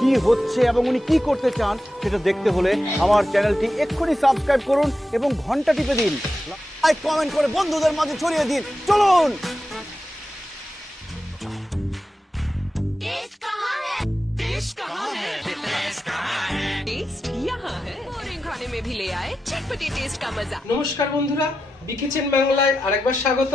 কি হচ্ছে এবং উনি কি করতে চান সেটা দেখতে হলে আমার চ্যানেলটি এক্ষুনি সাবস্ক্রাইব করুন এবং ঘন্টা টিপে দিন, লাইক কমেন্ট করে বন্ধুদের মাঝে ছড়িয়ে দিন। চলুন। নমস্কার বন্ধুরা, বিকেচেন বাংলায় আরেকবার স্বাগত।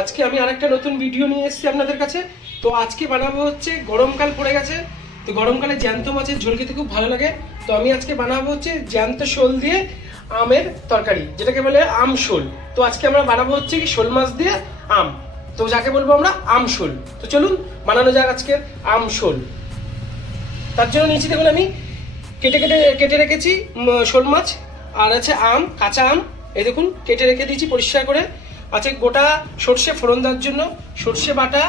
আজকে আমি আরেকটা নতুন ভিডিও নিয়ে এসেছি আপনাদের কাছে। তো আজকে বানাবো হচ্ছে, গরমকাল পড়ে গেছে, তো গরমকালে জ্যান্ত মাছের ঝোল খেতে খুব ভালো লাগে। তো আমি আজকে বানাবো হচ্ছে জ্যান্ত শোল দিয়ে আমের তরকারি, যেটাকে বলে আম শোল। তো আজকে আমরা বানাবো হচ্ছে কি শোল মাছ দিয়ে আম, তো যাকে বলবো আমরা আম শোল। তো চলুন বানানো যাক আজকে আম শোল। তার জন্য নিয়েছি, দেখুন আমি কেটে রেখেছি শোল মাছ, আর আছে আম, কাঁচা আম, এই দেখুন কেটে রেখে দিয়েছি পরিষ্কার করে। আছে গোটা সর্ষে ফোড়ন দেওয়ার জন্য, সর্ষে বাটা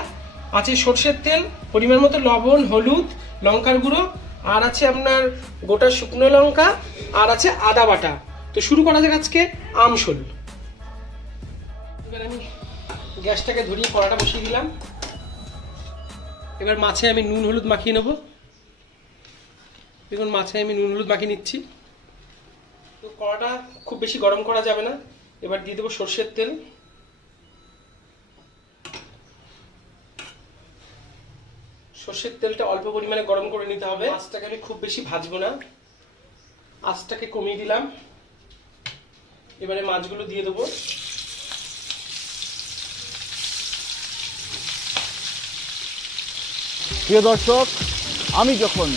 আছে, সর্ষের তেল, পরিমাণ মতো লবণ, হলুদ, লঙ্কার গুঁড়ো, আর আছে আপনার গোটা শুকনো লঙ্কা, আর আছে আদা বাটা। তো শুরু করা যাক আজকে আম শোল। এবার আমি গ্যাসটাকে ধরিয়ে কড়াটা বসিয়ে দিলাম। এবার মাছে আমি নুন হলুদ মাখিয়ে নেবো। দেখুন মাছে আমি নুন হলুদ মাখিয়ে নিচ্ছি। তো কড়াটা খুব বেশি গরম করা যাবে না। এবার দিয়ে দেবো সর্ষের তেল। সর্ষের তেলটা অল্প পরিমাণে গরম করে নিতে হবে। আঁচটাকে আমি খুব বেশি ভাজবো না, আঁচটাকে কমিয়ে দিলাম। এবারে মাছগুলো দিয়ে দেবো। প্রিয় দর্শক, আমি যখন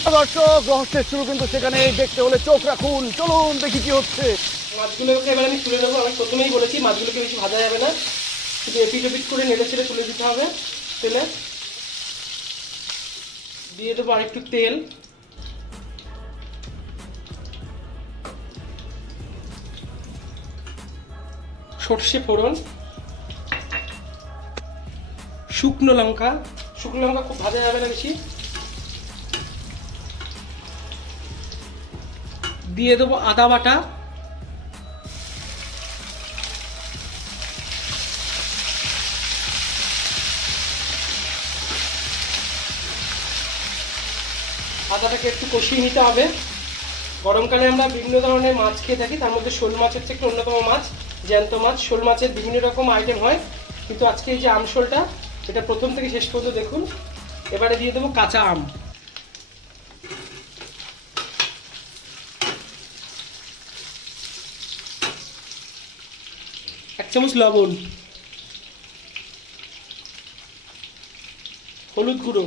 রহস্যের শুরু কিন্তু সেখানে দেখতে হলে চোখ রাখুন। চলুন দেখি কি হচ্ছে। মাছগুলোকে এবার আমি তুলে নেবো। আমি প্রথমেই বলেছি মাছগুলোকে বেশি ভাজা যাবে না, শুধু এপিট ওপিট করে নেড়ে ছেড়ে তুলে দিতে হবে তেলে। দিয়ে দেবো আরেকটু তেল, সর্ষে ফোড়ন, শুকনো লঙ্কা খুব ভাজা যাবে না বেশি। দিয়ে দেবো আদা বাটা, আদাটাকে একটু কষিয়ে নিতে হবে। গরমকালে আমরা বিভিন্ন ধরনের মাছ খেয়ে থাকি, তার মধ্যে শোল মাছ হচ্ছে একটি অন্যতম মাছ, জ্যান্ত মাছ। শোল মাছের বিভিন্ন রকম আইটেম হয়, কিন্তু আজকে এই যে আম শোলটা, এটা প্রথম থেকে শেষ পর্যন্ত দেখুন। এবারে দিয়ে দেবো কাঁচা আম, এক চামচ লবণ, হলুদ গুঁড়ো,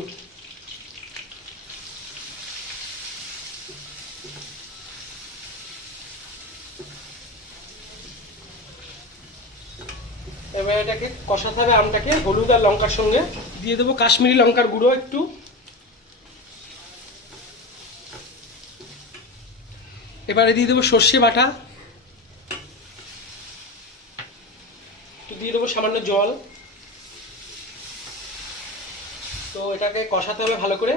এবার এটাকে কষাতে হবে আমটাকে হলুদ আর লঙ্কার সঙ্গে। দিয়ে দেবো কাশ্মীরি লঙ্কার গুঁড়ো একটু, এবারে দিয়ে দেবো সর্ষে বাটা, একটু দিয়ে দেবো সামান্য জল। তো এটাকে কষাতে হবে ভালো করে।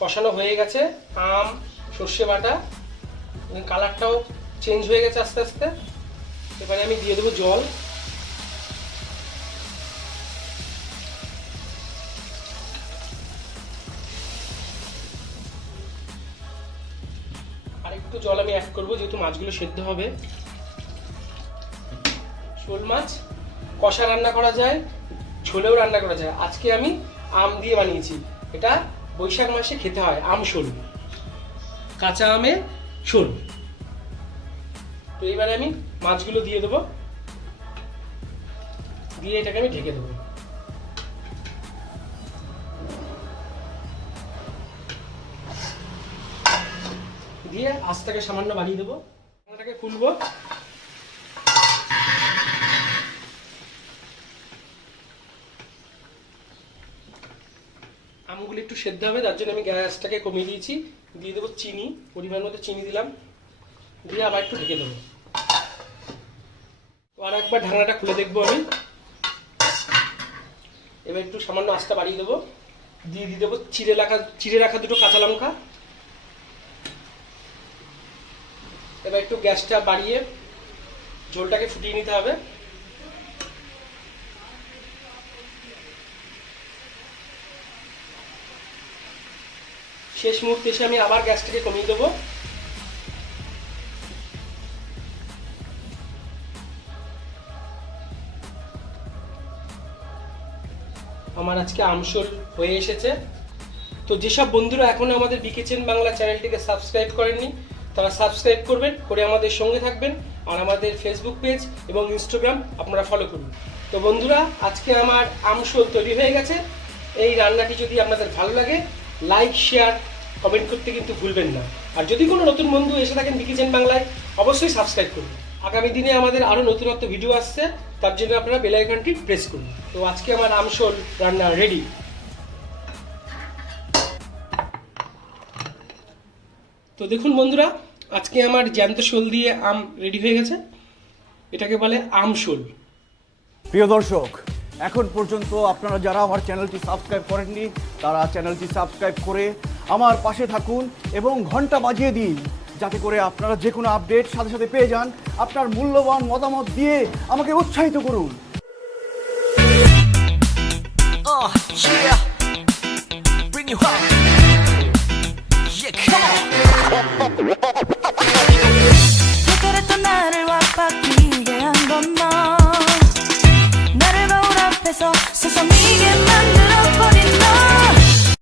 কষানো হয়ে গেছে আম, সর্ষে বাটা, কালারটাও চেঞ্জ হয়ে গেছে আস্তে আস্তে। এবারে আমি দিয়ে দেবো জল, আর একটু জল আমি অ্যাড করবো যেহেতু মাছগুলো সেদ্ধ হবে। শোল মাছ কষা রান্না করা যায়, ঝোলেও রান্না করা যায়। আজকে আমি আম দিয়ে বানিয়েছি, এটা বৈশাখ মাসে খেতে হয় আম শোল, কাঁচা আমে শোল। তো এইবারে আমি মাছগুলো দিয়ে দেবো, দিয়ে এটাকে আমি ঢেকে দেবো। দিয়ে আঁচটাকে সামান্য বাড়িয়ে দেবো, এটাকে খুলবো। আমগুলো একটু সেদ্ধ হবে, তার জন্য আমি গ্যাসটাকে কমিয়ে দিয়েছি। দিয়ে দেবো চিনি, পরিমাণ মতো চিনি দিলাম, দিয়ে আবার একটু ঢেকে দেবো। তো আর একবার ঢাকনাটা খুলে দেখবো আমি। এবার একটু সামান্য আঁচটা বাড়িয়ে দেবো, দিয়ে দেবো চিড়ে রাখা দুটো কাঁচা লঙ্কা। এবার একটু গ্যাসটা বাড়িয়ে ঝোলটাকে ফুটিয়ে নিতে হবে। শেষ মুহূর্তে এসে আমি আবার গ্যাসটাকে কমিয়ে দেবো। আমার আজকে আমশোল হয়ে এসেছে। তো যেসব বন্ধুরা এখনো আমাদের বিকেচেন বাংলা চ্যানেলটিকে সাবস্ক্রাইব করেননি তারা সাবস্ক্রাইব করবেন, করে আমাদের সঙ্গে থাকবেন, আর আমাদের ফেসবুক পেজ এবং ইনস্টাগ্রাম আপনারা ফলো করুন। তো বন্ধুরা, আজকে আমার আমশোল তৈরি হয়ে গেছে। এই রান্নাটি যদি আপনাদের ভালো লাগে লাইক, শেয়ার, কমেন্ট করতে কিন্তু ভুলবেন না। আর যদি কোনো নতুন বন্ধু এসে থাকেন বিকেচেন বাংলায়, অবশ্যই সাবস্ক্রাইব করুন। আগামী দিনে আমাদের আরও নতুনত্ব ভিডিও আসছে, তার জন্য আপনারা বেল আইকনটি প্রেস করুন। তো আজকে আমার আমশোল রান্না রেডি। তো দেখুন বন্ধুরা, আজকে আমার জ্যান্ত শোল দিয়ে আম রেডি হয়ে গেছে। এটাকে বলে আমশোল। প্রিয় দর্শক, এখন পর্যন্ত আপনারা যারা আমার চ্যানেলটি সাবস্ক্রাইব করেননি তারা চ্যানেলটি সাবস্ক্রাইব করে আমার পাশে থাকুন এবং ঘন্টা বাজিয়ে দিন, যাতে করে আপনারা যে কোনো আপডেট সাথে সাথে পেয়ে যান। আপনার মূল্যবান মতামত দিয়ে আমাকে উৎসাহিত করুন। Yeah, bring you up. Yeah, come on.